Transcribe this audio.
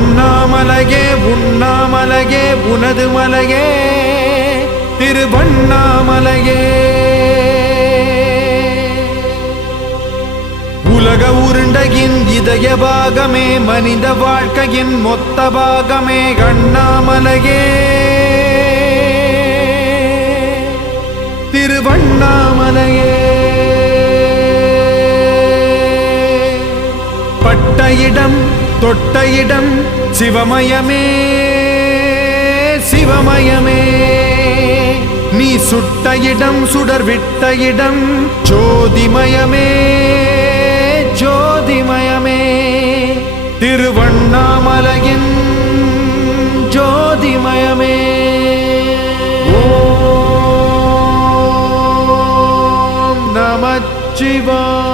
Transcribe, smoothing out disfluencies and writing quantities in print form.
அண்ணாமலையே உண்ணாமலையே உனது மலையே திருவண்ணாமலையே. உலக உருண்டையின் இதய பாகமே மனித வாழ்க்கையின் மொத்த பாகமே அண்ணாமலையே திருவண்ணாமலையே. பட்ட இடம் தொட்ட இடம் சிவமயமே சிவமயமே. நீ சுட்ட இடம் சுடர் விட்ட இடம் ஜோதிமயமே ஜோதிமயமே. திருவண்ணாமலையின் ஜோதிமயமே. ஓம் நமச்சிவாய.